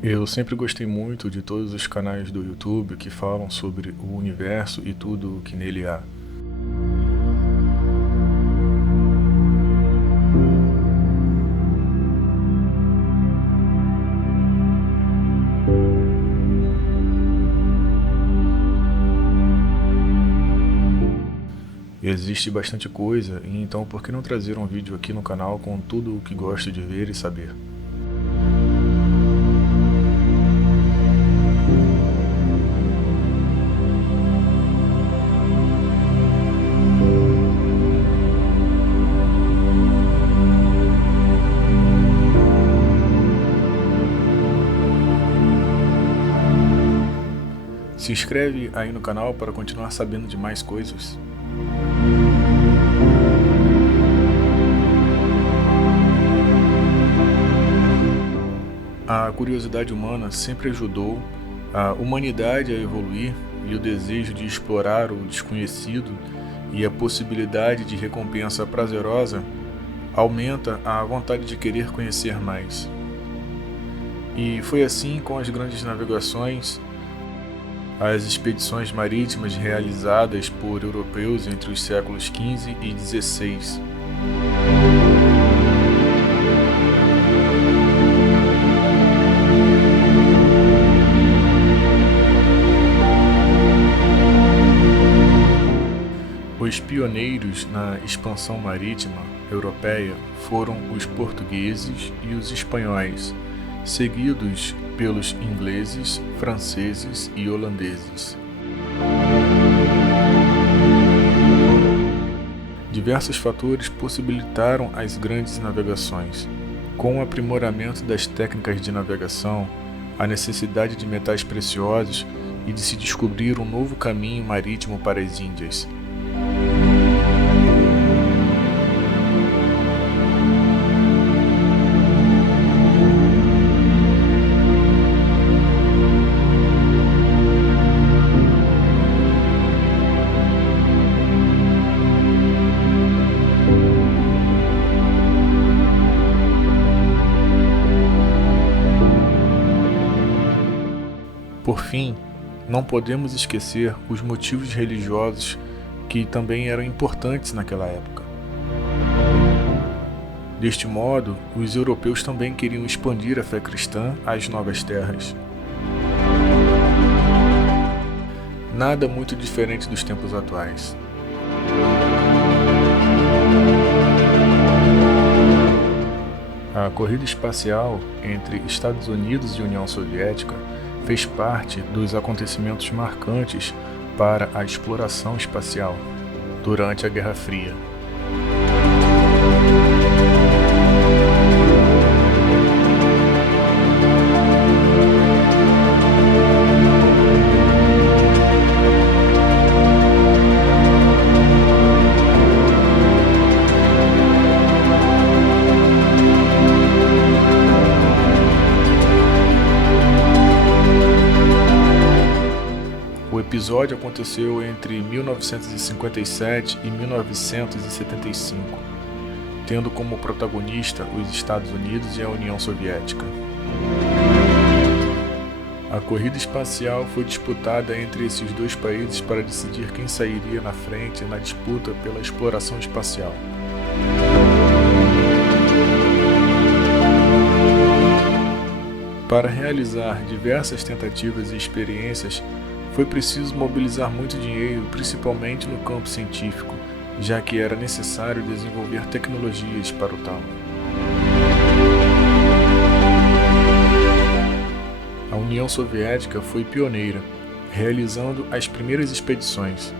Eu sempre gostei muito de todos os canais do YouTube que falam sobre o universo e tudo o que nele há. Existe bastante coisa, e então por que não trazer um vídeo aqui no canal com tudo o que gosto de ver e saber? Se inscreve aí no canal para continuar sabendo de mais coisas. A curiosidade humana sempre ajudou a humanidade a evoluir, e o desejo de explorar o desconhecido e a possibilidade de recompensa prazerosa aumenta a vontade de querer conhecer mais. E foi assim com as grandes navegações, as expedições marítimas realizadas por europeus entre os séculos XV e XVI. Os pioneiros na expansão marítima europeia foram os portugueses e os espanhóis, seguidos pelos ingleses, franceses e holandeses. Diversos fatores possibilitaram as grandes navegações. Com o aprimoramento das técnicas de navegação, a necessidade de metais preciosos e de se descobrir um novo caminho marítimo para as Índias. Por fim, não podemos esquecer os motivos religiosos que também eram importantes naquela época. Deste modo, os europeus também queriam expandir a fé cristã às novas terras. Nada muito diferente dos tempos atuais. A corrida espacial entre Estados Unidos e União Soviética fez parte dos acontecimentos marcantes para a exploração espacial durante a Guerra Fria. O episódio aconteceu entre 1957 e 1975, tendo como protagonista os Estados Unidos e a União Soviética. A corrida espacial foi disputada entre esses dois países para decidir quem sairia na frente na disputa pela exploração espacial. Para realizar diversas tentativas e experiências, foi preciso mobilizar muito dinheiro, principalmente no campo científico, já que era necessário desenvolver tecnologias para o tal. A União Soviética foi pioneira, realizando as primeiras expedições.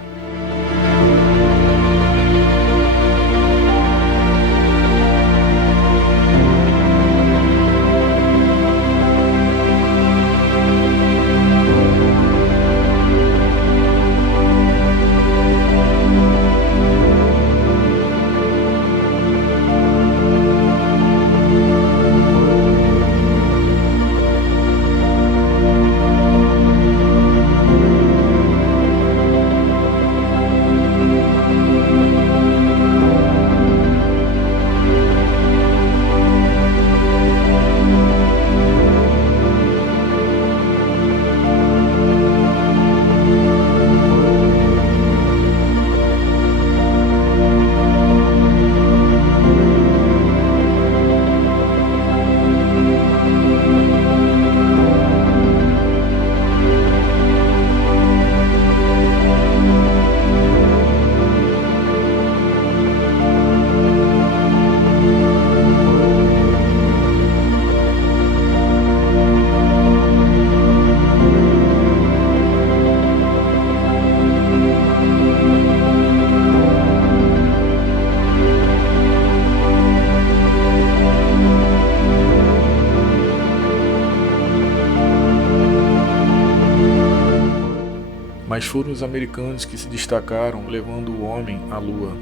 mas foram os americanos que se destacaram levando o homem à Lua.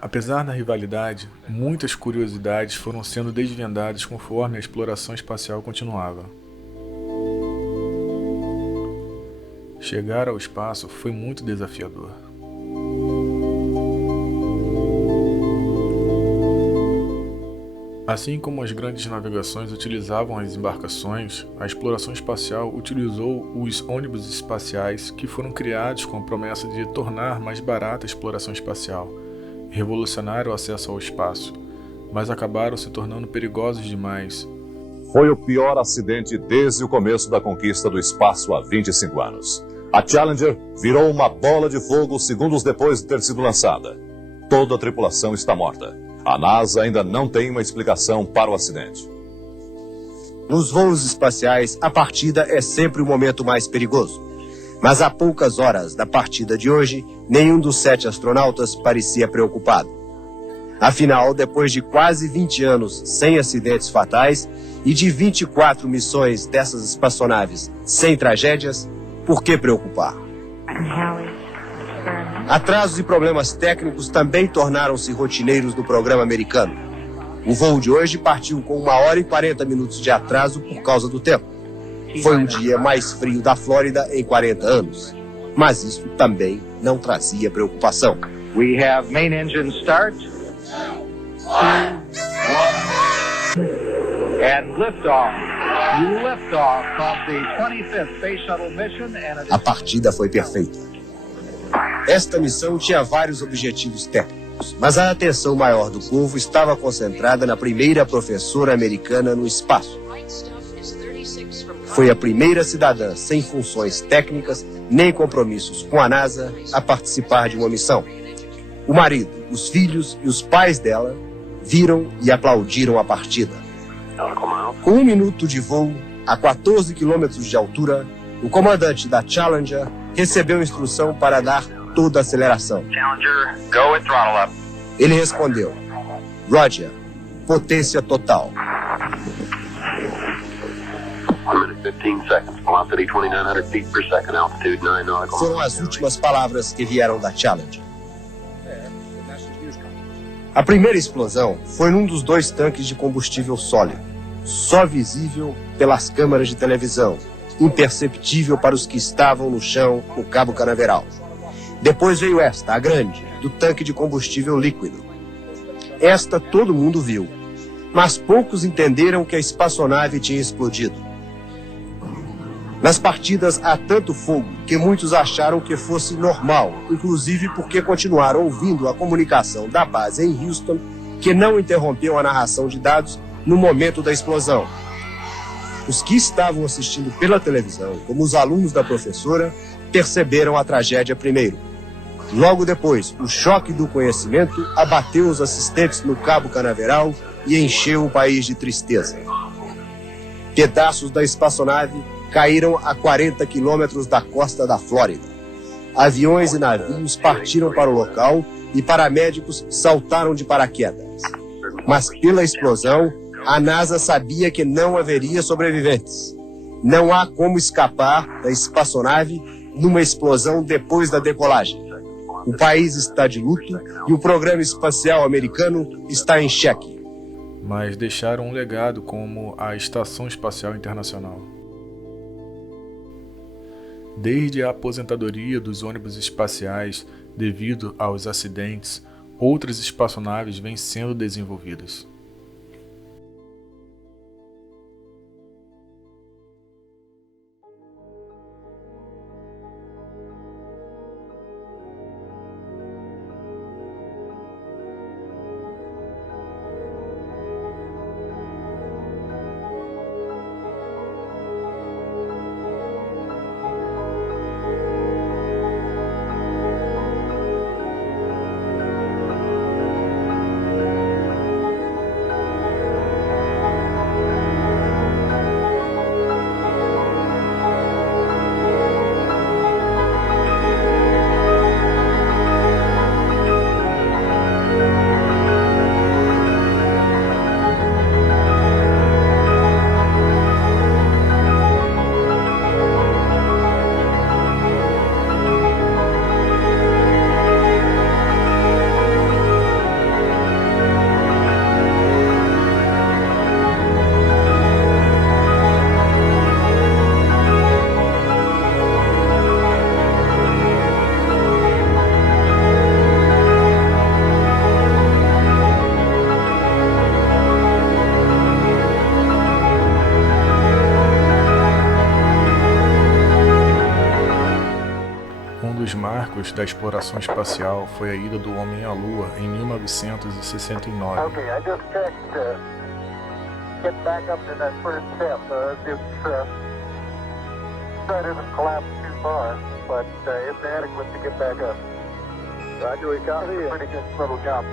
Apesar da rivalidade, muitas curiosidades foram sendo desvendadas conforme a exploração espacial continuava. Chegar ao espaço foi muito desafiador. Assim como as grandes navegações utilizavam as embarcações, a exploração espacial utilizou os ônibus espaciais que foram criados com a promessa de tornar mais barata a exploração espacial, revolucionar o acesso ao espaço, mas acabaram se tornando perigosos demais. Foi o pior acidente desde o começo da conquista do espaço há 25 anos. A Challenger virou uma bola de fogo segundos depois de ter sido lançada. Toda a tripulação está morta. A NASA ainda não tem uma explicação para o acidente. Nos voos espaciais, a partida é sempre o momento mais perigoso. Mas a poucas horas da partida de hoje, nenhum dos 7 astronautas parecia preocupado. Afinal, depois de quase 20 anos sem acidentes fatais e de 24 missões dessas espaçonaves sem tragédias, por que preocupar? Atrasos e problemas técnicos também tornaram-se rotineiros no programa americano. O voo de hoje partiu com 1 hora e 40 minutos de atraso por causa do tempo. Foi o dia mais frio da Flórida em 40 anos. Mas isso também não trazia preocupação. We have main engine start. 2, 1. And liftoff. Liftoff of the 25th Space Shuttle mission. A partida foi perfeita. Esta missão tinha vários objetivos técnicos, mas a atenção maior do povo estava concentrada na primeira professora americana no espaço. Foi a primeira cidadã sem funções técnicas nem compromissos com a NASA a participar de uma missão. O marido, os filhos e os pais dela viram e aplaudiram a partida. Com 1 minuto de voo, a 14 quilômetros de altura, o comandante da Challenger recebeu instrução para dar toda a aceleração. Challenger, go and throttle up. Ele respondeu: Roger, potência total. 1 minute 15 seconds. Velocity 2,900 feet per second. Altitude 9 nautical. Foram as últimas palavras que vieram da Challenger. A primeira explosão foi num dos 2 tanques de combustível sólido, só visível pelas câmeras de televisão, imperceptível para os que estavam no chão no Cabo Canaveral. Depois veio esta, a grande, do tanque de combustível líquido. Esta todo mundo viu, mas poucos entenderam que a espaçonave tinha explodido. Nas partidas há tanto fogo que muitos acharam que fosse normal, inclusive porque continuaram ouvindo a comunicação da base em Houston, que não interrompeu a narração de dados no momento da explosão. Os que estavam assistindo pela televisão, como os alunos da professora, perceberam a tragédia primeiro. Logo depois, o choque do conhecimento abateu os assistentes no Cabo Canaveral e encheu o país de tristeza. Pedaços da espaçonave caíram a 40 quilômetros da costa da Flórida. Aviões e navios partiram para o local e paramédicos saltaram de paraquedas. Mas pela explosão, a NASA sabia que não haveria sobreviventes. Não há como escapar da espaçonave numa explosão depois da decolagem. O país está de luto e o programa espacial americano está em xeque. Mas deixaram um legado como a Estação Espacial Internacional. Desde a aposentadoria dos ônibus espaciais devido aos acidentes, outras espaçonaves vêm sendo desenvolvidas. Marcos da exploração espacial foi a ida do homem à Lua em 1969. Okay, I just checked. Get back up to that first step. That isn't collapsed too far, but it's adequate to get back up. Roger, we copy. Pretty good little jump.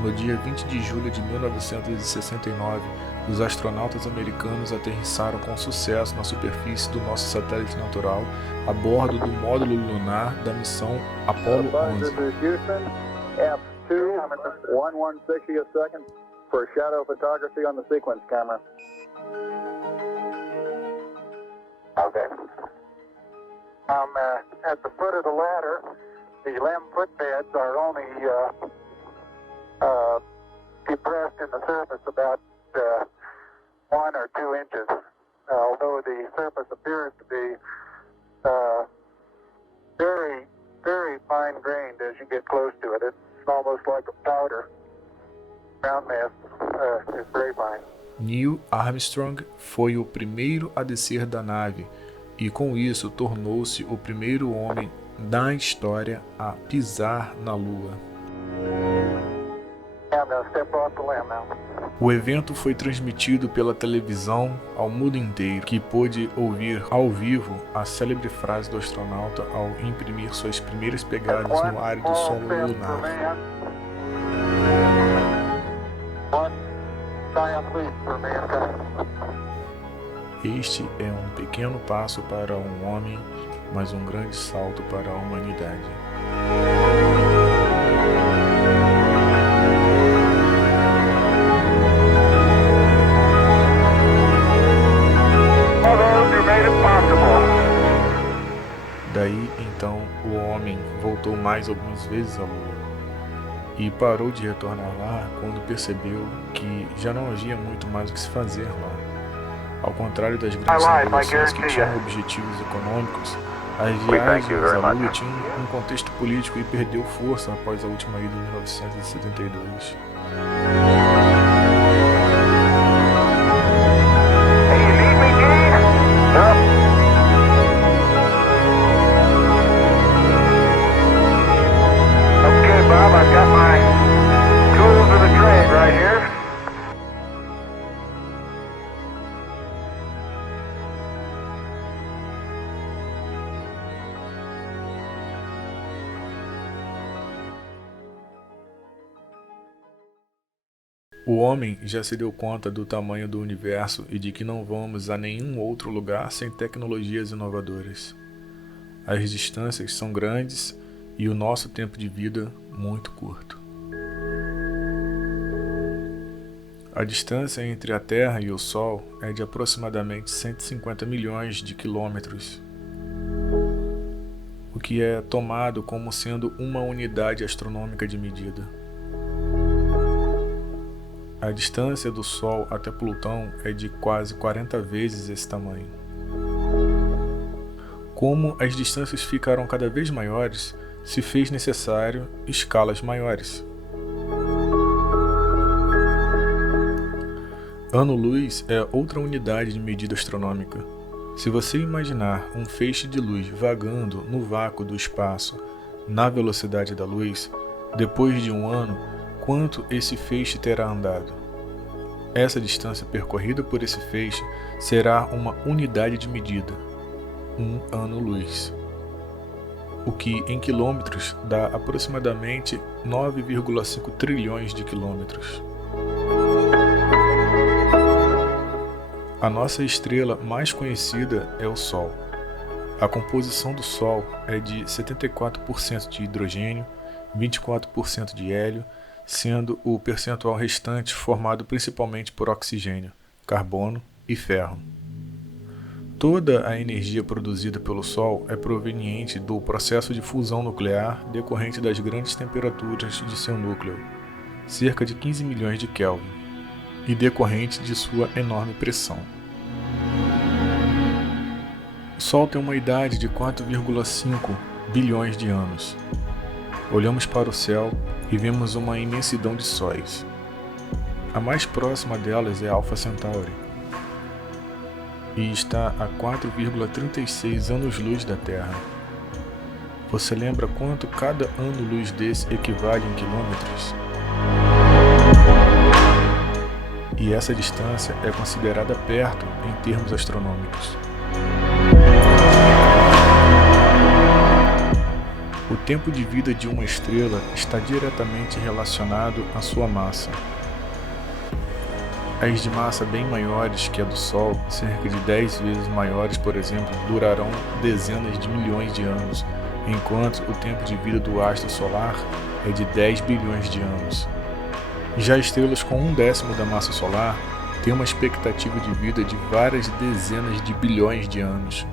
No dia 20 de julho de 1969, os astronautas americanos aterrissaram com sucesso na superfície do nosso satélite natural a bordo do módulo lunar da missão Apollo 11. This is Houston, F2, 1/160th second for shadow photography on the sequence camera. Okay. At the foot of the ladder, the LEM footbeds are only depressed in the surface about 1 or 2 inches, although the surface appears to be very, very fine-grained as you get close to it. It's almost like a powder. Ground mass is very fine. Neil Armstrong foi o primeiro a descer da nave e, com isso, tornou-se o primeiro homem da história a pisar na Lua. O evento foi transmitido pela televisão ao mundo inteiro, que pôde ouvir ao vivo a célebre frase do astronauta ao imprimir suas primeiras pegadas no árido solo lunar. Este é um pequeno passo para um homem, mas um grande salto para a humanidade. Daí, então, o homem voltou mais algumas vezes à Lua e parou de retornar lá quando percebeu que já não havia muito mais o que se fazer lá. Ao contrário das grandes revoluções que tinham objetivos econômicos, as viagens à Lua tinham um contexto político e perdeu força após a última ida em 1972. O homem já se deu conta do tamanho do universo e de que não vamos a nenhum outro lugar sem tecnologias inovadoras. As distâncias são grandes e o nosso tempo de vida muito curto. A distância entre a Terra e o Sol é de aproximadamente 150 milhões de quilômetros, o que é tomado como sendo uma unidade astronômica de medida. A distância do Sol até Plutão é de quase 40 vezes esse tamanho. Como as distâncias ficaram cada vez maiores, se fez necessário escalas maiores. Ano-luz é outra unidade de medida astronômica. Se você imaginar um feixe de luz vagando no vácuo do espaço na velocidade da luz, depois de um ano, quanto esse feixe terá andado? Essa distância percorrida por esse feixe será uma unidade de medida, um ano-luz, o que em quilômetros dá aproximadamente 9,5 trilhões de quilômetros. A nossa estrela mais conhecida é o Sol. A composição do Sol é de 74% de hidrogênio, 24% de hélio, sendo o percentual restante formado principalmente por oxigênio, carbono e ferro. Toda a energia produzida pelo Sol é proveniente do processo de fusão nuclear decorrente das grandes temperaturas de seu núcleo, cerca de 15 milhões de Kelvin, e decorrente de sua enorme pressão. O Sol tem uma idade de 4,5 bilhões de anos. Olhamos para o céu e vemos uma imensidão de sóis. A mais próxima delas é Alpha Centauri e está a 4,36 anos-luz da Terra. Você lembra quanto cada ano-luz desse equivale em quilômetros? E essa distância é considerada perto em termos astronômicos. O tempo de vida de uma estrela está diretamente relacionado à sua massa. As de massa bem maiores que a do Sol, cerca de 10 vezes maiores, por exemplo, durarão dezenas de milhões de anos, enquanto o tempo de vida do astro solar é de 10 bilhões de anos. Já estrelas com 1/10 da massa solar têm uma expectativa de vida de várias dezenas de bilhões de anos.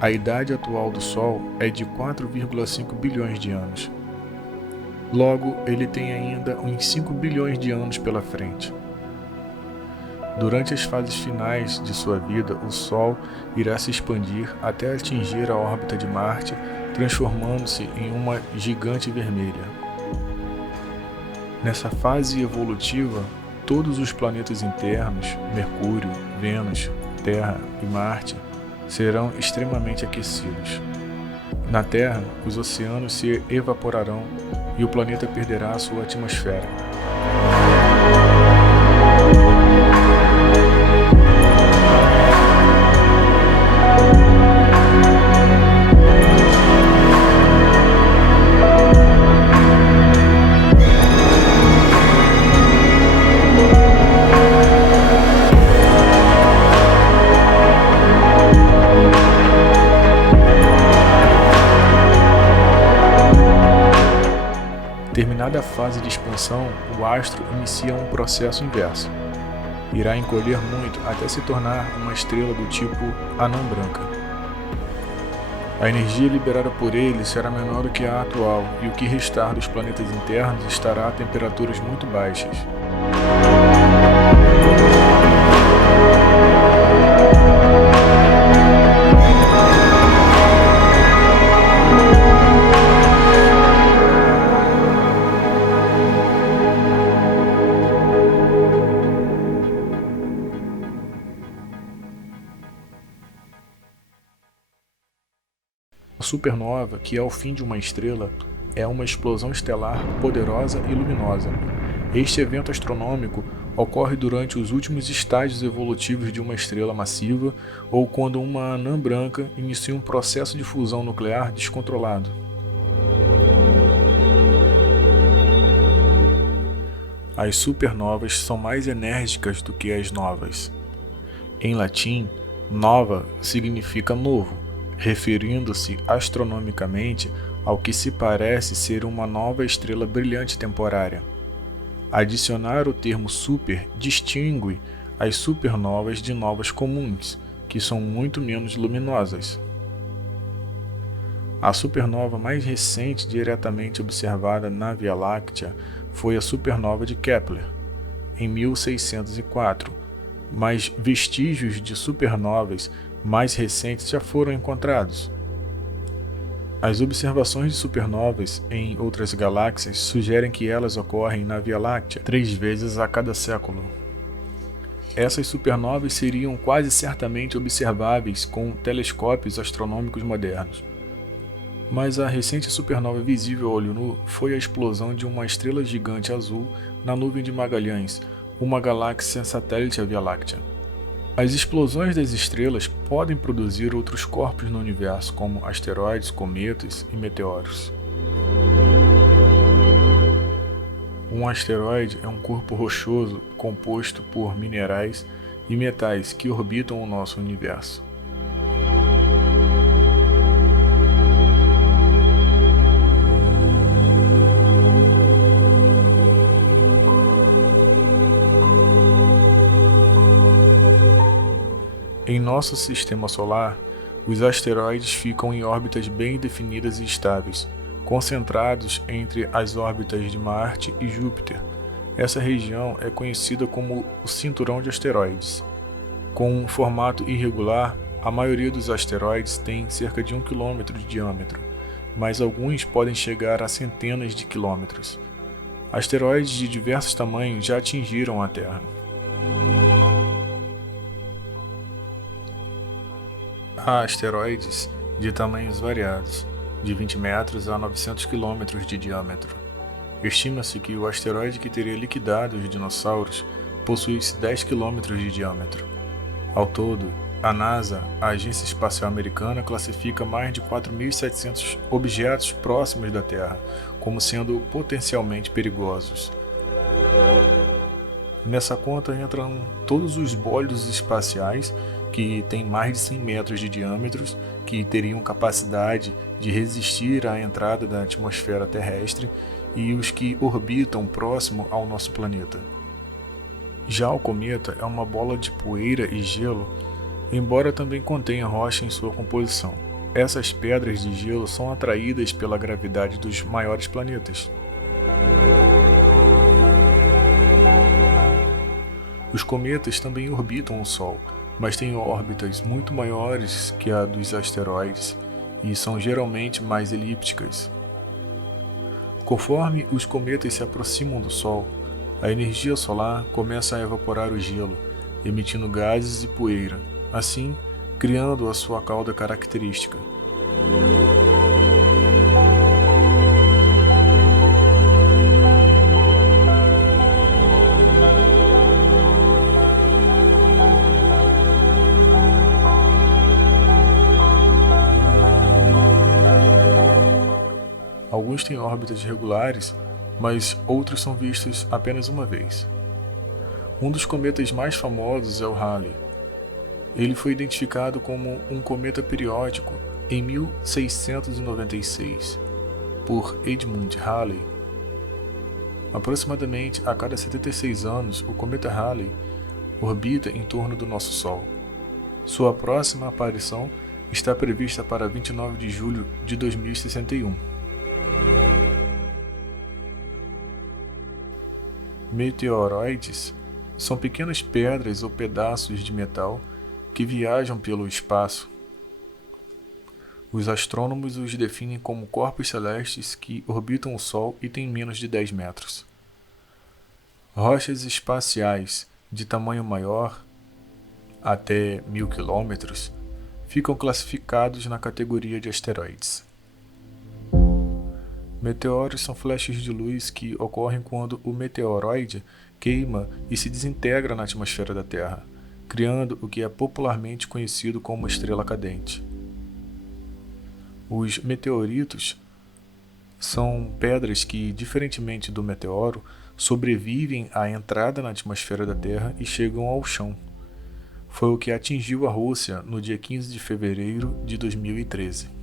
A idade atual do Sol é de 4,5 bilhões de anos. Logo, ele tem ainda uns 5 bilhões de anos pela frente. Durante as fases finais de sua vida, o Sol irá se expandir até atingir a órbita de Marte, transformando-se em uma gigante vermelha. Nessa fase evolutiva, todos os planetas internos, Mercúrio, Vênus, Terra e Marte, serão extremamente aquecidos. Na Terra, os oceanos se evaporarão e o planeta perderá a sua atmosfera. Terminada a fase de expansão, o astro inicia um processo inverso. Irá encolher muito até se tornar uma estrela do tipo anã branca. A energia liberada por ele será menor do que a atual e o que restar dos planetas internos estará a temperaturas muito baixas. A supernova, que é o fim de uma estrela, é uma explosão estelar poderosa e luminosa. Este evento astronômico ocorre durante os últimos estágios evolutivos de uma estrela massiva ou quando uma anã branca inicia um processo de fusão nuclear descontrolado. As supernovas são mais enérgicas do que as novas. Em latim, nova significa novo, referindo-se astronomicamente ao que se parece ser uma nova estrela brilhante temporária. Adicionar o termo super distingue as supernovas de novas comuns, que são muito menos luminosas. A supernova mais recente diretamente observada na Via Láctea foi a supernova de Kepler, em 1604, mas vestígios de supernovas mais recentes já foram encontrados. As observações de supernovas em outras galáxias sugerem que elas ocorrem na Via Láctea 3 vezes a cada século. Essas supernovas seriam quase certamente observáveis com telescópios astronômicos modernos. Mas a recente supernova visível a olho nu foi a explosão de uma estrela gigante azul na nuvem de Magalhães, uma galáxia satélite à Via Láctea. As explosões das estrelas podem produzir outros corpos no universo, como asteroides, cometas e meteoros. Um asteroide é um corpo rochoso composto por minerais e metais que orbitam o nosso universo. Em nosso sistema solar, os asteroides ficam em órbitas bem definidas e estáveis, concentrados entre as órbitas de Marte e Júpiter. Essa região é conhecida como o cinturão de asteroides. Com um formato irregular, a maioria dos asteroides tem cerca de 1 km de diâmetro, mas alguns podem chegar a centenas de quilômetros. Asteroides de diversos tamanhos já atingiram a Terra. Há asteroides de tamanhos variados, de 20 metros a 900 km de diâmetro. Estima-se que o asteroide que teria liquidado os dinossauros possuísse 10 km de diâmetro. Ao todo, a NASA, a Agência Espacial Americana, classifica mais de 4.700 objetos próximos da Terra como sendo potencialmente perigosos. Nessa conta entram todos os bólidos espaciais que têm mais de 100 metros de diâmetro, que teriam capacidade de resistir à entrada da atmosfera terrestre, e os que orbitam próximo ao nosso planeta. Já o cometa é uma bola de poeira e gelo, embora também contenha rocha em sua composição. Essas pedras de gelo são atraídas pela gravidade dos maiores planetas. Os cometas também orbitam o Sol, mas têm órbitas muito maiores que a dos asteroides e são geralmente mais elípticas. Conforme os cometas se aproximam do Sol, a energia solar começa a evaporar o gelo, emitindo gases e poeira, assim criando a sua cauda característica. Alguns têm órbitas regulares, mas outros são vistos apenas uma vez. Um dos cometas mais famosos é o Halley. Ele foi identificado como um cometa periódico em 1696 por Edmund Halley. Aproximadamente a cada 76 anos, o cometa Halley orbita em torno do nosso Sol. Sua próxima aparição está prevista para 29 de julho de 2061. Meteoroides são pequenas pedras ou pedaços de metal que viajam pelo espaço. Os astrônomos os definem como corpos celestes que orbitam o Sol e têm menos de 10 metros. Rochas espaciais de tamanho maior, até 1000 km, ficam classificados na categoria de asteroides. Meteoros são flashes de luz que ocorrem quando o meteoroide queima e se desintegra na atmosfera da Terra, criando o que é popularmente conhecido como estrela cadente. Os meteoritos São pedras que, diferentemente do meteoro, sobrevivem à entrada na atmosfera da Terra e chegam ao chão. Foi o que atingiu a Rússia no dia 15 de fevereiro de 2013.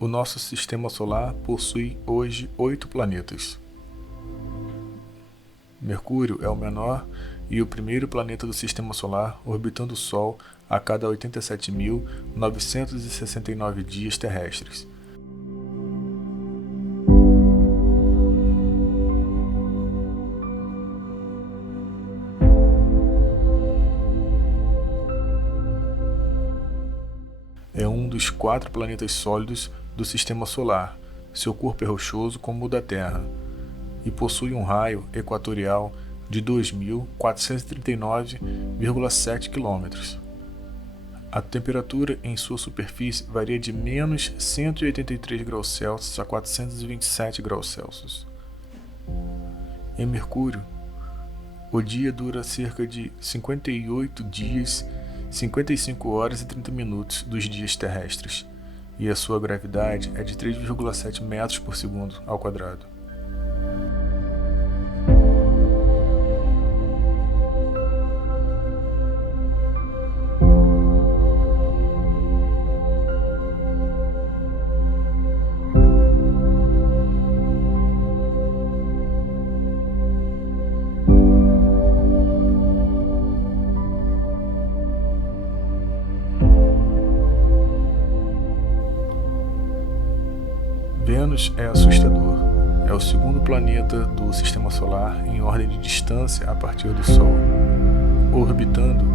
O nosso sistema solar possui hoje 8 planetas. Mercúrio é o menor e o primeiro planeta do sistema solar, orbitando o Sol a cada 87.969 dias terrestres. É um dos 4 planetas sólidos do Sistema Solar. Seu corpo é rochoso como o da Terra e possui um raio equatorial de 2.439,7 km. A temperatura em sua superfície varia de menos 183 graus Celsius a 427 graus Celsius. Em Mercúrio, o dia dura cerca de 58 dias, 55 horas e 30 minutos dos dias terrestres, e a sua gravidade é de 3,7 metros por segundo ao quadrado. Vênus é assustador. É o segundo planeta do Sistema Solar em ordem de distância a partir do Sol. Orbitando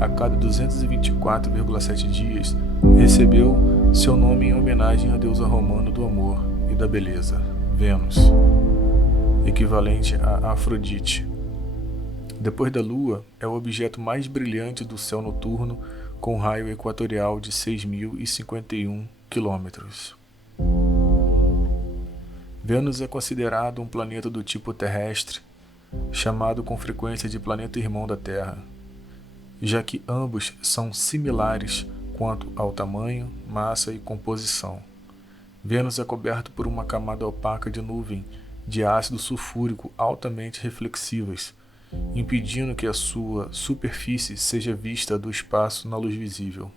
a cada 224,7 dias, recebeu seu nome em homenagem à deusa romana do amor e da beleza, Vênus, equivalente a Afrodite. Depois da Lua, é o objeto mais brilhante do céu noturno, com raio equatorial de 6.051 km. Vênus é considerado um planeta do tipo terrestre, chamado com frequência de planeta irmão da Terra, já que ambos são similares quanto ao tamanho, massa e composição. Vênus é coberto por uma camada opaca de nuvem de ácido sulfúrico altamente reflexivas, impedindo que a sua superfície seja vista do espaço na luz visível.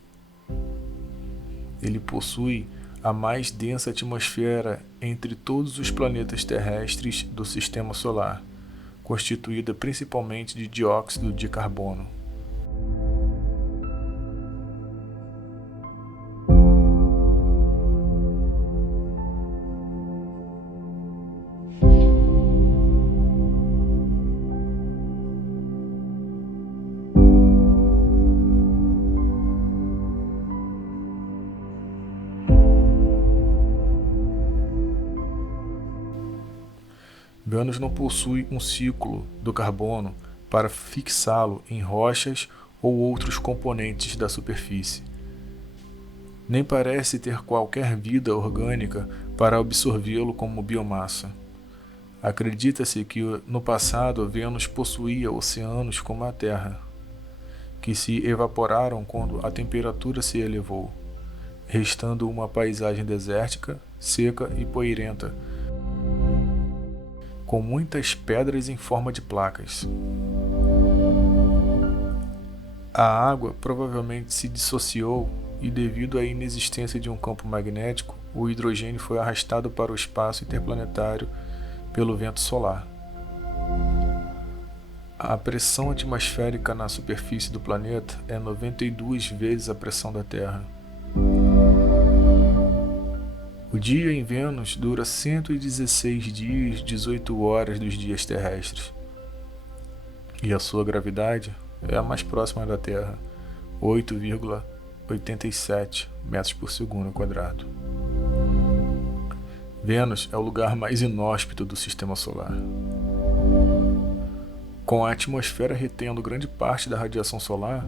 Ele possui a mais densa atmosfera entre todos os planetas terrestres do Sistema Solar, constituída principalmente de dióxido de carbono. Vênus não possui um ciclo do carbono para fixá-lo em rochas ou outros componentes da superfície. Nem parece ter qualquer vida orgânica para absorvê-lo como biomassa. Acredita-se que no passado Vênus possuía oceanos como a Terra, que se evaporaram quando a temperatura se elevou, restando uma paisagem desértica, seca e poeirenta, com muitas pedras em forma de placas. A água provavelmente se dissociou e, devido à inexistência de um campo magnético, o hidrogênio foi arrastado para o espaço interplanetário pelo vento solar. A pressão atmosférica na superfície do planeta é 92 vezes a pressão da Terra. O dia em Vênus dura 116 dias, 18 horas dos dias terrestres. E a sua gravidade é a mais próxima da Terra, 8,87 metros por segundo quadrado. Vênus é o lugar mais inóspito do Sistema Solar. Com a atmosfera retendo grande parte da radiação solar,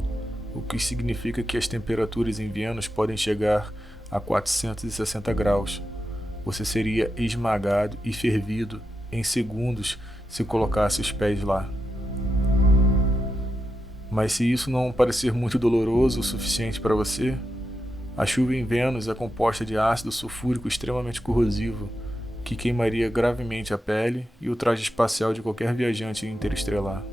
o que significa que as temperaturas em Vênus podem chegar a 460 graus. Você seria esmagado e fervido em segundos se colocasse os pés lá. Mas se isso não parecer muito doloroso o suficiente para você, a chuva em Vênus é composta de ácido sulfúrico extremamente corrosivo, que queimaria gravemente a pele e o traje espacial de qualquer viajante interestelar.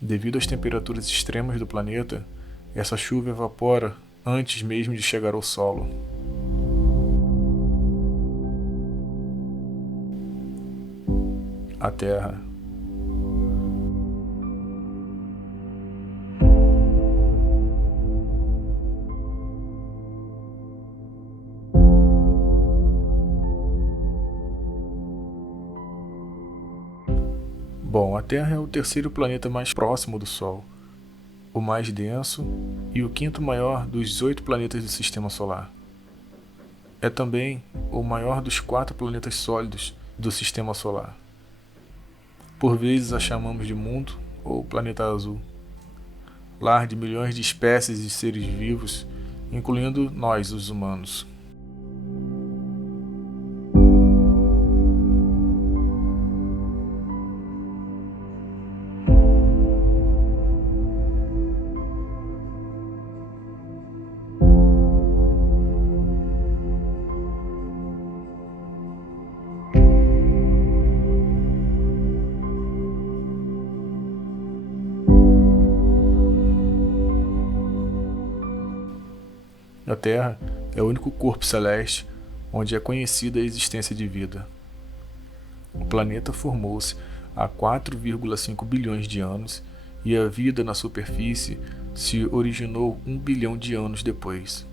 Devido às temperaturas extremas do planeta, essa chuva evapora antes mesmo de chegar ao solo. A Terra. Bom, a Terra é o terceiro planeta mais próximo do Sol, o mais denso e o quinto maior dos 8 planetas do Sistema Solar. É também o maior dos 4 planetas sólidos do Sistema Solar. Por vezes a chamamos de mundo ou planeta azul, lar de milhões de espécies de seres vivos, incluindo nós, os humanos. A Terra é o único corpo celeste onde é conhecida a existência de vida. O planeta formou-se há 4,5 bilhões de anos e a vida na superfície se originou 1 bilhão de anos depois.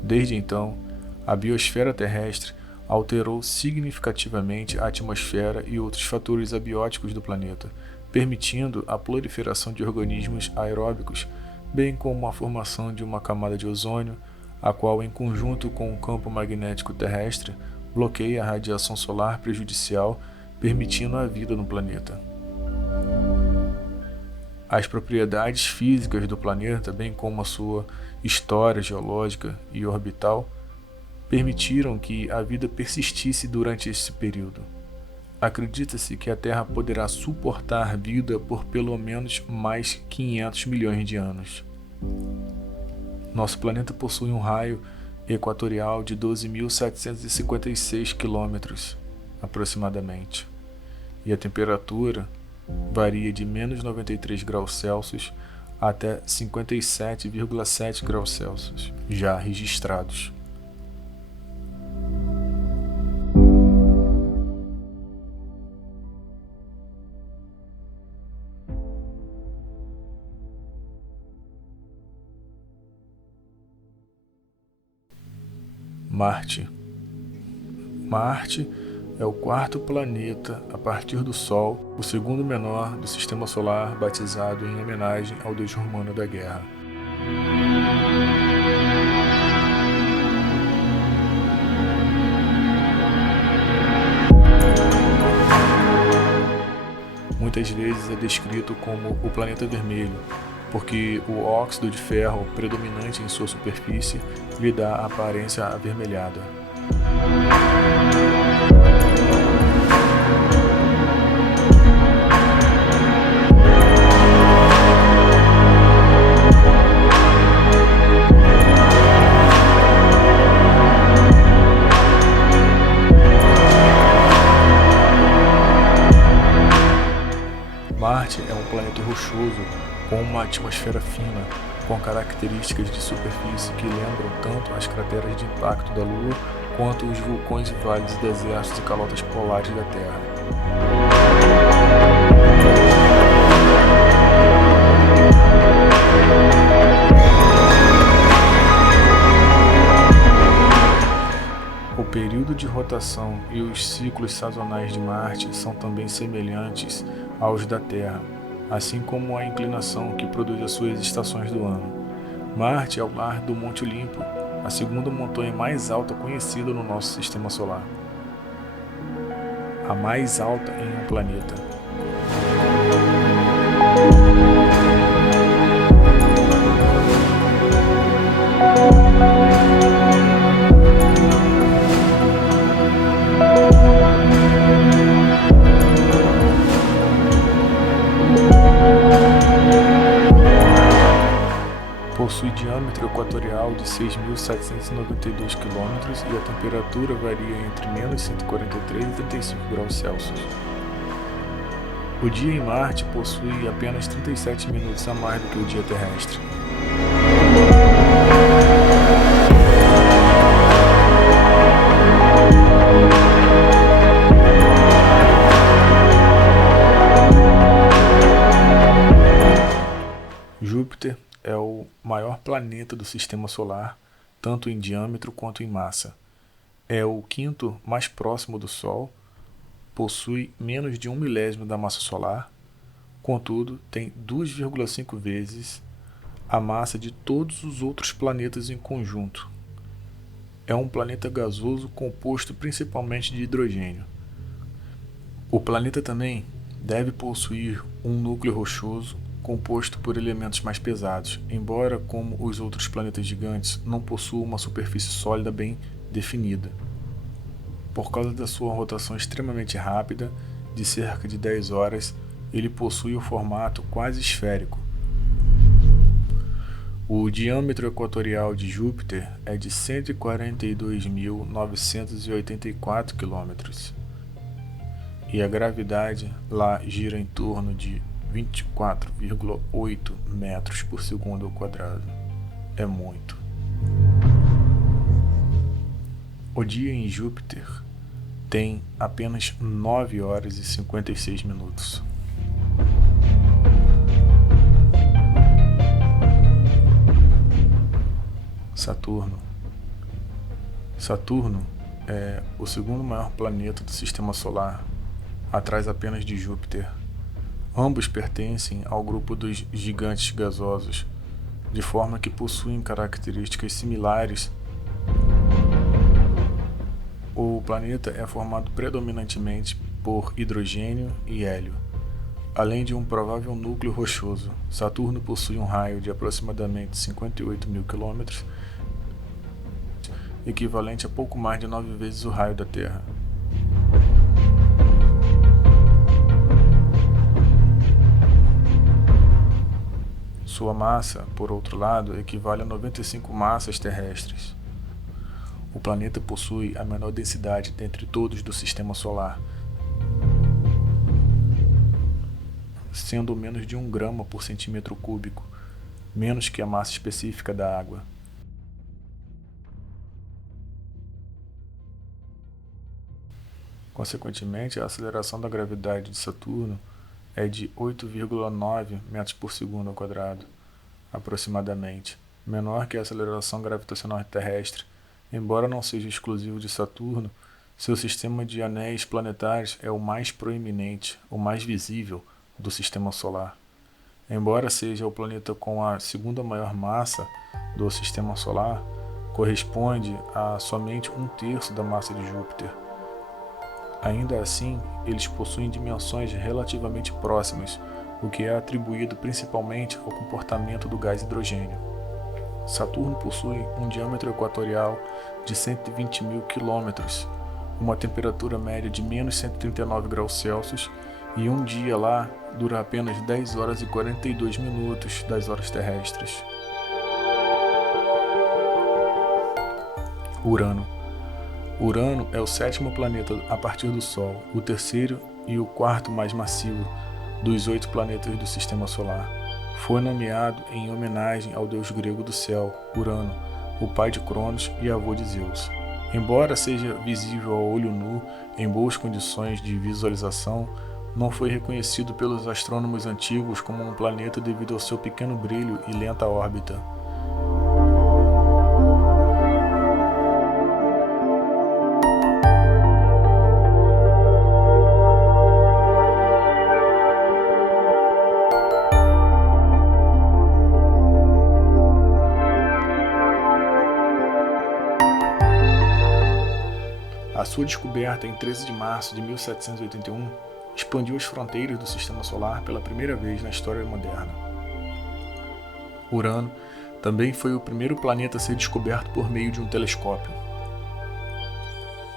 Desde então, a biosfera terrestre alterou significativamente a atmosfera e outros fatores abióticos do planeta, permitindo a proliferação de organismos aeróbicos, bem como a formação de uma camada de ozônio, a qual, em conjunto com o campo magnético terrestre, bloqueia a radiação solar prejudicial, permitindo a vida no planeta. As propriedades físicas do planeta, bem como a sua história geológica e orbital, permitiram que a vida persistisse durante esse período. Acredita-se que a Terra poderá suportar vida por pelo menos mais 500 milhões de anos. Nosso planeta possui um raio equatorial de 12.756 quilômetros, aproximadamente, e a temperatura varia de menos 93 graus Celsius até 57,7 graus Celsius, já registrados. Marte. Marte é o quarto planeta a partir do Sol, o segundo menor do Sistema Solar, batizado em homenagem ao deus romano da guerra. Muitas vezes é descrito como o planeta vermelho, porque o óxido de ferro predominante em sua superfície lhe dá a aparência avermelhada. Marte é um planeta rochoso com uma atmosfera fina, com características de superfície que lembram tanto as crateras de impacto da Lua quanto os vulcões e vales e desertos e calotas polares da Terra. O período de rotação e os ciclos sazonais de Marte são também semelhantes aos da Terra, assim como a inclinação que produz as suas estações do ano. Marte é o lar do Monte Olimpo, a segunda montanha mais alta conhecida no nosso sistema solar. A mais alta em um planeta. Possui diâmetro equatorial de 6.792 km e a temperatura varia entre menos 143 e 35 graus Celsius. O dia em Marte possui apenas 37 minutos a mais do que o dia terrestre. Júpiter é o maior planeta do Sistema Solar, tanto em diâmetro quanto em massa. É o quinto mais próximo do Sol, possui menos de 1/1000 da massa solar, contudo, tem 2,5 vezes a massa de todos os outros planetas em conjunto. É um planeta gasoso composto principalmente de hidrogênio. O planeta também deve possuir um núcleo rochoso composto por elementos mais pesados, embora, como os outros planetas gigantes, não possua uma superfície sólida bem definida. Por causa da sua rotação extremamente rápida, de cerca de 10 horas, ele possui o formato quase esférico. O diâmetro equatorial de Júpiter é de 142.984 km e a gravidade lá gira em torno de 24,8 metros por segundo ao quadrado. É muito. O dia em Júpiter tem apenas 9 horas e 56 minutos. Saturno. Saturno é o segundo maior planeta do Sistema Solar, atrás apenas de Júpiter. Ambos pertencem ao grupo dos gigantes gasosos, de forma que possuem características similares. O planeta é formado predominantemente por hidrogênio e hélio, além de um provável núcleo rochoso. Saturno possui um raio de aproximadamente 58.000 km, equivalente a pouco mais de 9 vezes o raio da Terra. Sua massa, por outro lado, equivale a 95 massas terrestres. O planeta possui a menor densidade dentre todos do Sistema Solar, sendo menos de 1 grama por centímetro cúbico, menos que a massa específica da água. Consequentemente, a aceleração da gravidade de Saturno é de 8,9 metros por segundo ao quadrado, aproximadamente, menor que a aceleração gravitacional terrestre. Embora não seja exclusivo de Saturno, seu sistema de anéis planetários é o mais proeminente, o mais visível do Sistema Solar. Embora seja o planeta com a segunda maior massa do Sistema Solar, corresponde a somente 1/3 da massa de Júpiter. Ainda assim, eles possuem dimensões relativamente próximas, o que é atribuído principalmente ao comportamento do gás hidrogênio. Saturno possui um diâmetro equatorial de 120.000 km, uma temperatura média de menos 139 graus Celsius e um dia lá dura apenas 10 horas e 42 minutos das horas terrestres. Urano. Urano é o sétimo planeta a partir do Sol, o terceiro e o quarto mais massivo dos 8 planetas do Sistema Solar. Foi nomeado em homenagem ao deus grego do céu, Urano, o pai de Cronos e avô de Zeus. Embora seja visível ao olho nu em boas condições de visualização, não foi reconhecido pelos astrônomos antigos como um planeta devido ao seu pequeno brilho e lenta órbita. sua descoberta em 13 de março de 1781 expandiu as fronteiras do Sistema Solar pela primeira vez na história moderna. Urano também foi o primeiro planeta a ser descoberto por meio de um telescópio.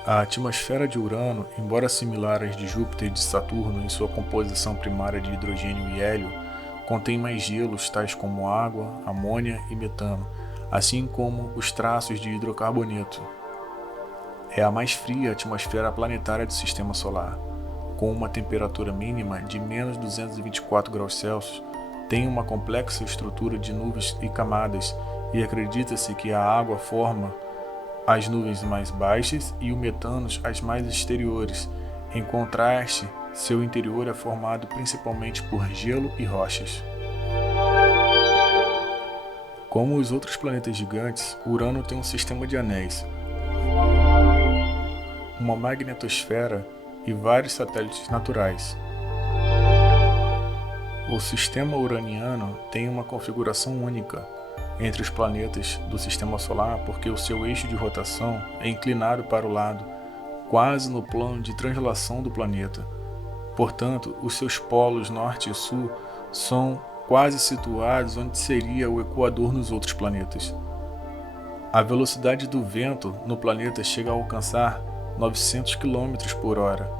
A atmosfera de Urano, embora similar às de Júpiter e de Saturno em sua composição primária de hidrogênio e hélio, contém mais gelos tais como água, amônia e metano, assim como os traços de hidrocarboneto. É a mais fria atmosfera planetária do Sistema Solar, com uma temperatura mínima de menos 224 graus Celsius, tem uma complexa estrutura de nuvens e camadas, e acredita-se que a água forma as nuvens mais baixas e o metano as mais exteriores. Em contraste, seu interior é formado principalmente por gelo e rochas. Como os outros planetas gigantes, Urano tem um sistema de anéis, uma magnetosfera e vários satélites naturais. O sistema uraniano tem uma configuração única entre os planetas do Sistema Solar porque o seu eixo de rotação é inclinado para o lado, quase no plano de translação do planeta. Portanto, os seus polos norte e sul são quase situados onde seria o equador nos outros planetas. A velocidade do vento no planeta chega a alcançar 900 km por hora.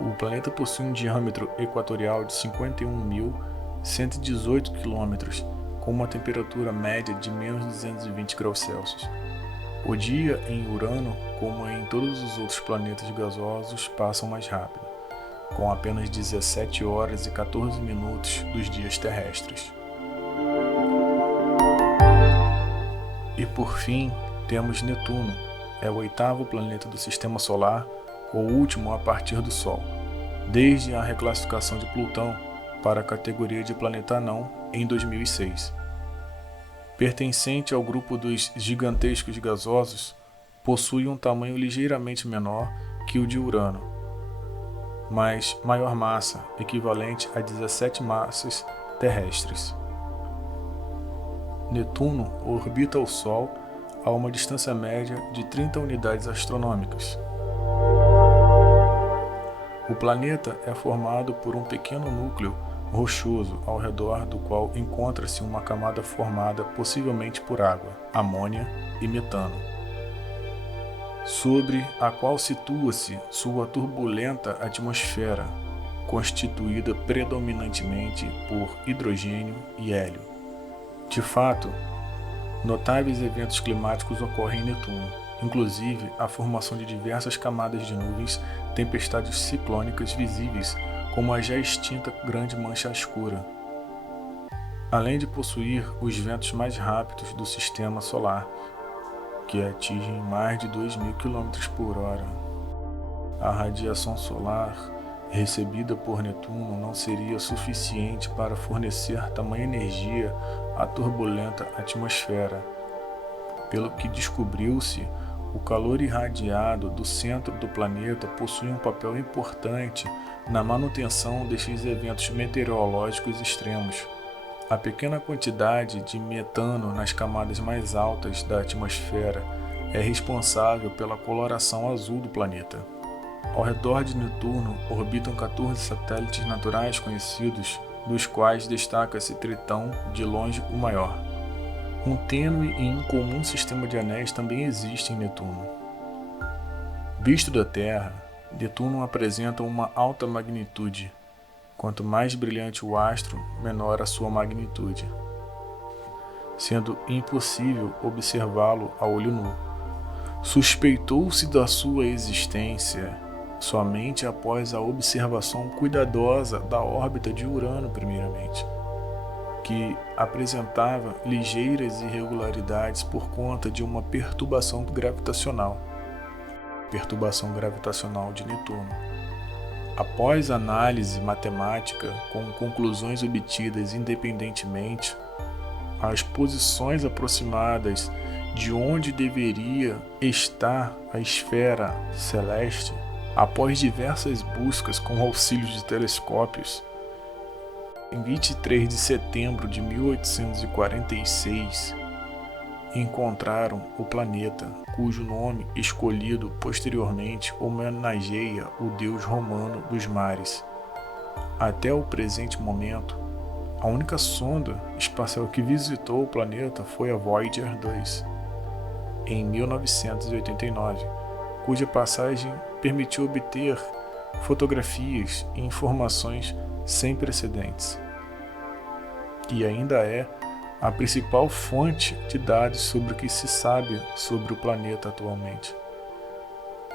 O planeta possui um diâmetro equatorial de 51.118 km, com uma temperatura média de menos 220 graus Celsius. O dia em Urano, como em todos os outros planetas gasosos, passam mais rápido, com apenas 17 horas e 14 minutos dos dias terrestres. E por fim, temos Netuno, é o oitavo planeta do Sistema Solar, o último a partir do Sol, desde a reclassificação de Plutão para a categoria de planeta anão em 2006. Pertencente ao grupo dos gigantescos gasosos, possui um tamanho ligeiramente menor que o de Urano, mas maior massa, equivalente a 17 massas terrestres. Netuno orbita o Sol a uma distância média de 30 unidades astronômicas. O planeta é formado por um pequeno núcleo rochoso ao redor do qual encontra-se uma camada formada possivelmente por água, amônia e metano, sobre a qual situa-se sua turbulenta atmosfera, constituída predominantemente por hidrogênio e hélio. De fato, notáveis eventos climáticos ocorrem em Netuno, inclusive a formação de diversas camadas de nuvens, tempestades ciclônicas visíveis, como a já extinta Grande Mancha Escura, além de possuir os ventos mais rápidos do Sistema Solar, que atingem mais de 2.000 km por hora. A radiação solar recebida por Netuno não seria suficiente para fornecer tamanha energia à turbulenta atmosfera, pelo que descobriu-se o calor irradiado do centro do planeta possui um papel importante na manutenção destes eventos meteorológicos extremos. A pequena quantidade de metano nas camadas mais altas da atmosfera é responsável pela coloração azul do planeta. Ao redor de Netuno orbitam 14 satélites naturais conhecidos, dos quais destaca-se Tritão, de longe o maior. Um tênue e incomum sistema de anéis também existe em Netuno. Visto da Terra, Netuno apresenta uma alta magnitude. Quanto mais brilhante o astro, menor a sua magnitude, sendo impossível observá-lo a olho nu. Suspeitou-se da sua existência somente após a observação cuidadosa da órbita de Urano, primeiramente, que apresentava ligeiras irregularidades por conta de uma perturbação gravitacional de Netuno. Após análise matemática com conclusões obtidas independentemente, as posições aproximadas de onde deveria estar a esfera celeste, após diversas buscas com auxílio de telescópios, em 23 de setembro de 1846, encontraram o planeta, cujo nome escolhido posteriormente homenageia o deus romano dos mares. Até o presente momento, a única sonda espacial que visitou o planeta foi a Voyager 2, em 1989, cuja passagem permitiu obter fotografias e informações sem precedentes, e ainda é a principal fonte de dados sobre o que se sabe sobre o planeta atualmente.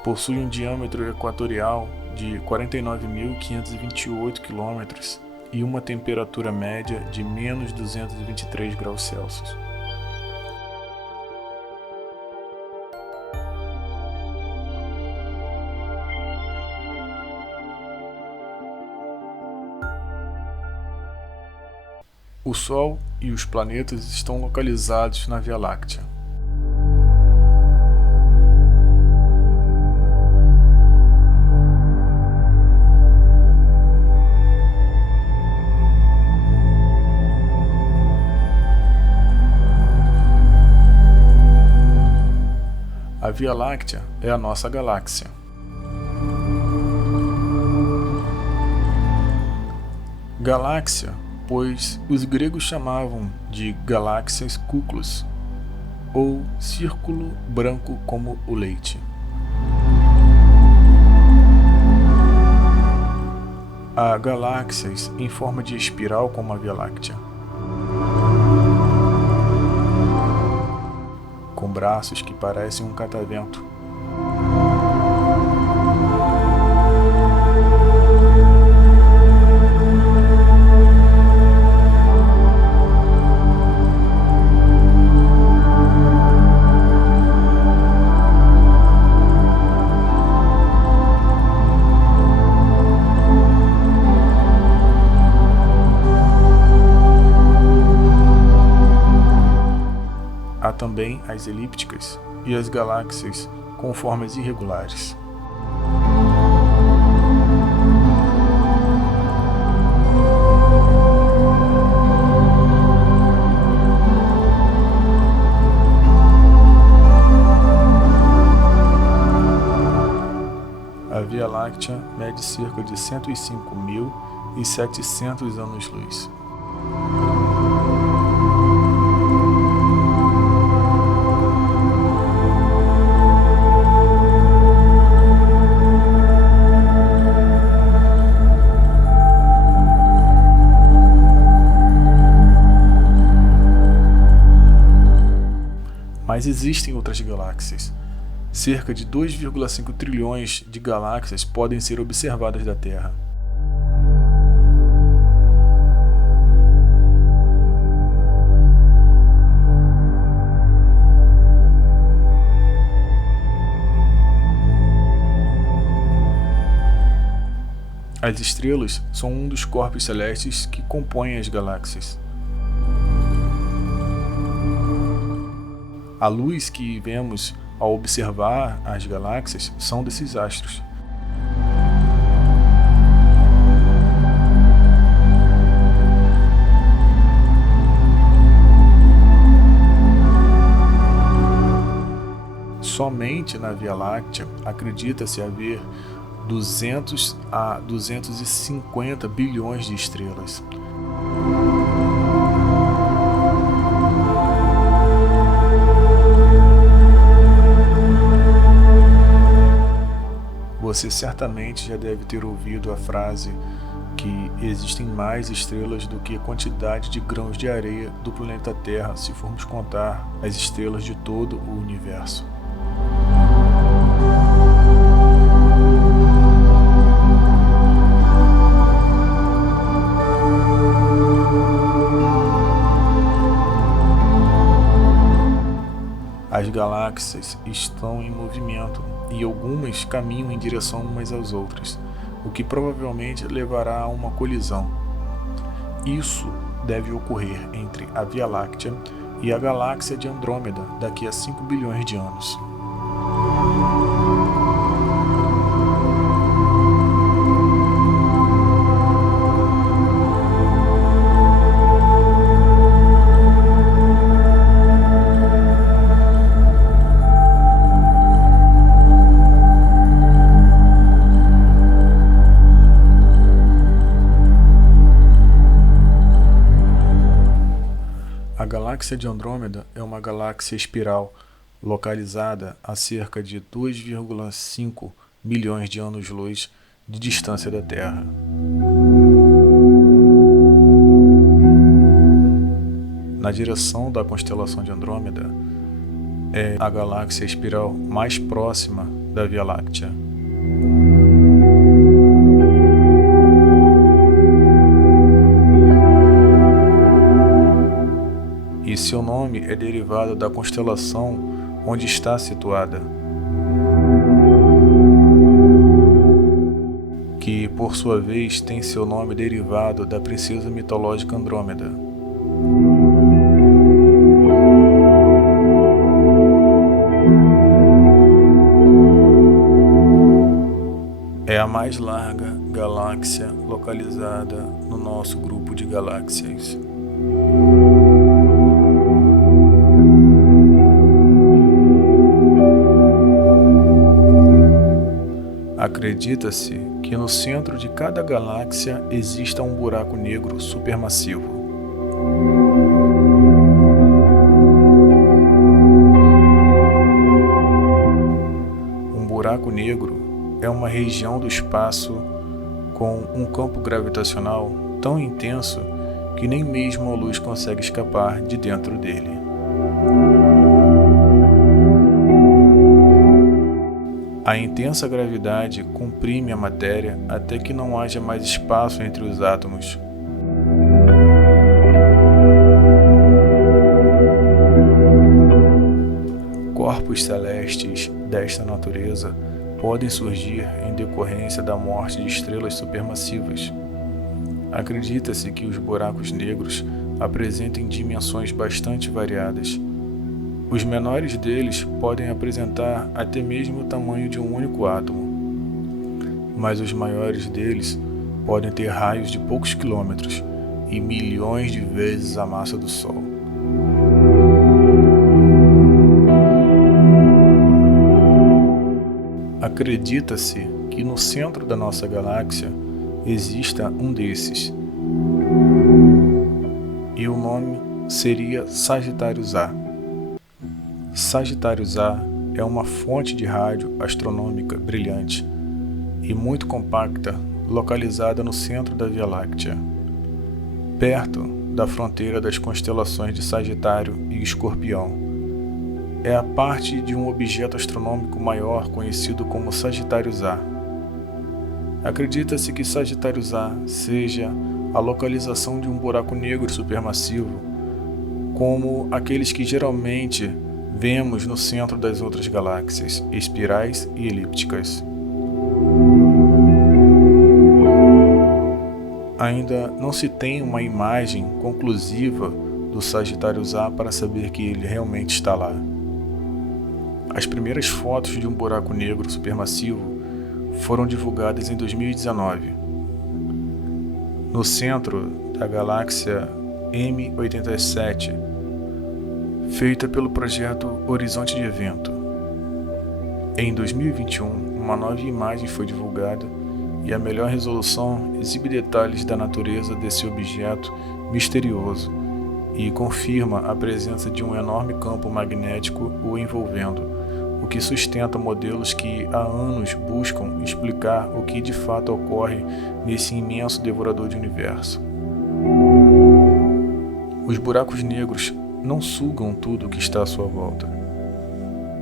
Possui um diâmetro equatorial de 49.528 km e uma temperatura média de menos 223 graus Celsius. O Sol e os planetas estão localizados na Via Láctea. A Via Láctea é a nossa galáxia. Galáxia, pois os gregos chamavam de galáxias kuklos, ou círculo branco como o leite. Há galáxias em forma de espiral como a Via Láctea, com braços que parecem um catavento. Há também as elípticas e as galáxias com formas irregulares. A Via Láctea mede cerca de 105.700 anos-luz. Mas existem outras galáxias. Cerca de 2,5 trilhões de galáxias podem ser observadas da Terra. As estrelas são um dos corpos celestes que compõem as galáxias. A luz que vemos ao observar as galáxias são desses astros. Somente na Via Láctea acredita-se haver 200 a 250 bilhões de estrelas. Você certamente já deve ter ouvido a frase que existem mais estrelas do que a quantidade de grãos de areia do planeta Terra se formos contar as estrelas de todo o universo. As galáxias estão em movimento e algumas caminham em direção umas às outras, o que provavelmente levará a uma colisão. Isso deve ocorrer entre a Via Láctea e a galáxia de Andrômeda daqui a 5 bilhões de anos. galáxia de Andrômeda é uma galáxia espiral localizada a cerca de 2,5 milhões de anos-luz de distância da Terra. Na direção da constelação de Andrômeda é a galáxia espiral mais próxima da Via Láctea. E seu nome é derivado da constelação onde está situada, que por sua vez tem seu nome derivado da princesa mitológica Andrômeda. É a mais larga galáxia localizada no nosso grupo de galáxias. Acredita-se que no centro de cada galáxia exista um buraco negro supermassivo. Um buraco negro é uma região do espaço com um campo gravitacional tão intenso que nem mesmo a luz consegue escapar de dentro dele. A intensa gravidade comprime a matéria até que não haja mais espaço entre os átomos. Corpos celestes desta natureza podem surgir em decorrência da morte de estrelas supermassivas. Acredita-se que os buracos negros apresentem dimensões bastante variadas. Os menores deles podem apresentar até mesmo o tamanho de um único átomo, mas os maiores deles podem ter raios de poucos quilômetros e milhões de vezes a massa do Sol. Acredita-se que no centro da nossa galáxia exista um desses, e o nome seria Sagitários A. Sagitários A é uma fonte de rádio astronômica brilhante e muito compacta, localizada no centro da Via Láctea, perto da fronteira das constelações de Sagitário e Escorpião. É a parte de um objeto astronômico maior conhecido como Sagitários A. Acredita-se que Sagitários A seja a localização de um buraco negro supermassivo, como aqueles que geralmente vemos no centro das outras galáxias, espirais e elípticas. Ainda não se tem uma imagem conclusiva do Sagitários A para saber que ele realmente está lá. As primeiras fotos de um buraco negro supermassivo foram divulgadas em 2019. No centro da galáxia M87, feita pelo projeto Horizonte de Evento. Em 2021, uma nova imagem foi divulgada e a melhor resolução exibe detalhes da natureza desse objeto misterioso e confirma a presença de um enorme campo magnético o envolvendo, o que sustenta modelos que há anos buscam explicar o que de fato ocorre nesse imenso devorador de universo. Os buracos negros não sugam tudo o que está à sua volta.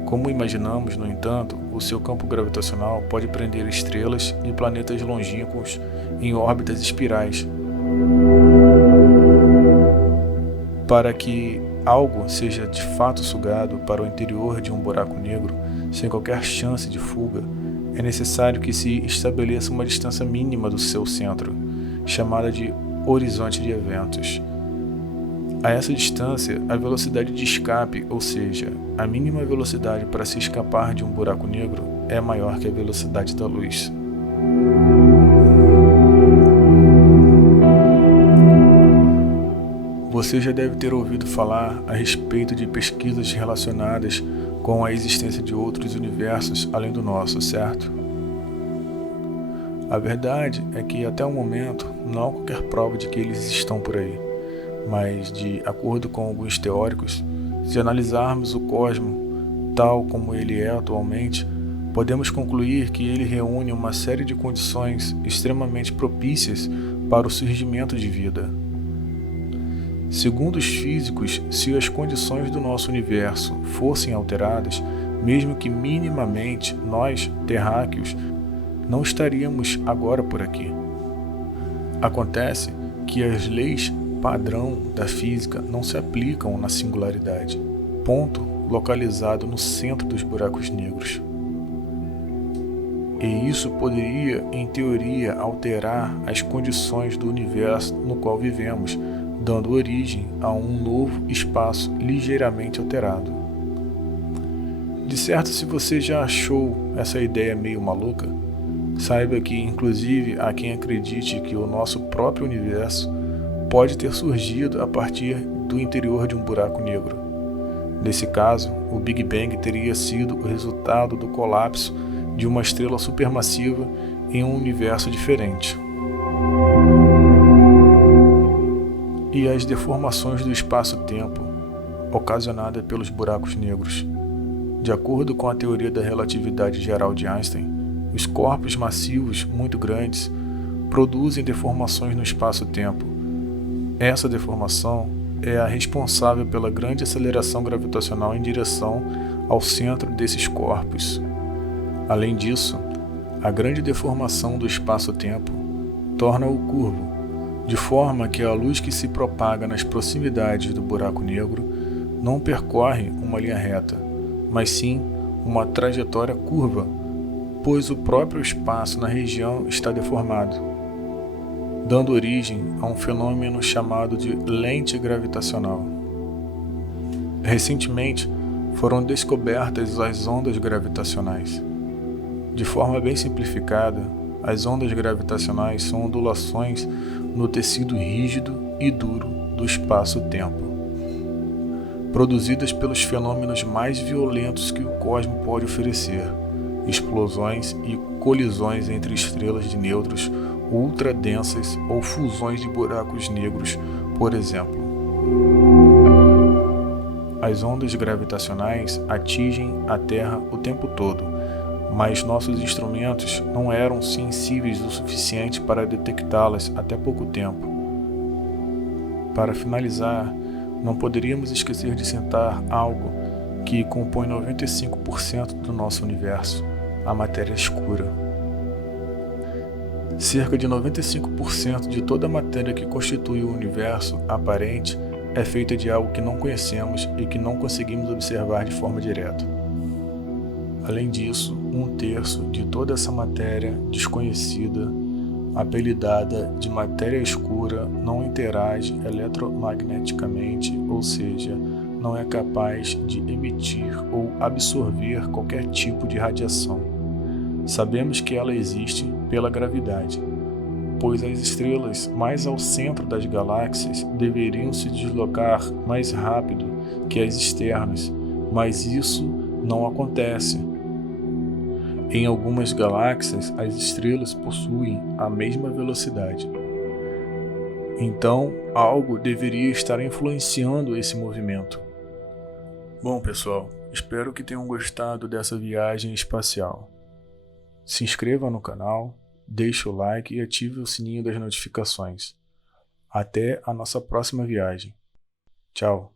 Como imaginamos, no entanto, o seu campo gravitacional pode prender estrelas e planetas longínquos em órbitas espirais. Para que algo seja de fato sugado para o interior de um buraco negro, sem qualquer chance de fuga, é necessário que se estabeleça uma distância mínima do seu centro, chamada de horizonte de eventos. A essa distância, a velocidade de escape, ou seja, a mínima velocidade para se escapar de um buraco negro, é maior que a velocidade da luz. Você já deve ter ouvido falar a respeito de pesquisas relacionadas com a existência de outros universos além do nosso, certo? A verdade é que até o momento não há qualquer prova de que eles estão por aí. mas, de acordo com alguns teóricos, se analisarmos o cosmos tal como ele é atualmente, podemos concluir que ele reúne uma série de condições extremamente propícias para o surgimento de vida. Segundo os físicos, se as condições do nosso universo fossem alteradas, mesmo que minimamente, nós, terráqueos, não estaríamos agora por aqui. Acontece que as leis padrão da física não se aplicam na singularidade, ponto localizado no centro dos buracos negros. E isso poderia, em teoria, alterar as condições do universo no qual vivemos, dando origem a um novo espaço ligeiramente alterado. De certo, se você já achou essa ideia meio maluca, saiba que, inclusive, há quem acredite que o nosso próprio universo pode ter surgido a partir do interior de um buraco negro. Nesse caso, o Big Bang teria sido o resultado do colapso de uma estrela supermassiva em um universo diferente. E as deformações do espaço-tempo ocasionadas pelos buracos negros. De acordo com a teoria da relatividade geral de Einstein, os corpos massivos muito grandes produzem deformações no espaço-tempo. Essa deformação é a responsável pela grande aceleração gravitacional em direção ao centro desses corpos. Além disso, a grande deformação do espaço-tempo torna-o curvo, de forma que a luz que se propaga nas proximidades do buraco negro não percorre uma linha reta, mas sim uma trajetória curva, pois o próprio espaço na região está deformado, dando origem a um fenômeno chamado de lente gravitacional. Recentemente, foram descobertas as ondas gravitacionais. De forma bem simplificada, as ondas gravitacionais são ondulações no tecido rígido e duro do espaço-tempo, produzidas pelos fenômenos mais violentos que o cosmos pode oferecer, explosões e colisões entre estrelas de nêutrons ultra-densas ou fusões de buracos negros, por exemplo. As ondas gravitacionais atingem a Terra o tempo todo, mas nossos instrumentos não eram sensíveis o suficiente para detectá-las até pouco tempo. Para finalizar, não poderíamos esquecer de citar algo que compõe 95% do nosso universo, a matéria escura. Cerca de 95% de toda a matéria que constitui o universo aparente é feita de algo que não conhecemos e que não conseguimos observar de forma direta. Além disso, 1/3 de toda essa matéria desconhecida, apelidada de matéria escura, não interage eletromagneticamente, ou seja, não é capaz de emitir ou absorver qualquer tipo de radiação. Sabemos que ela existe pela gravidade, pois as estrelas mais ao centro das galáxias deveriam se deslocar mais rápido que as externas, mas isso não acontece. Em algumas galáxias, as estrelas possuem a mesma velocidade. Então, algo deveria estar influenciando esse movimento. Bom, pessoal, espero que tenham gostado dessa viagem espacial. Se inscreva no canal, deixe o like e ative o sininho das notificações. Até a nossa próxima viagem. Tchau!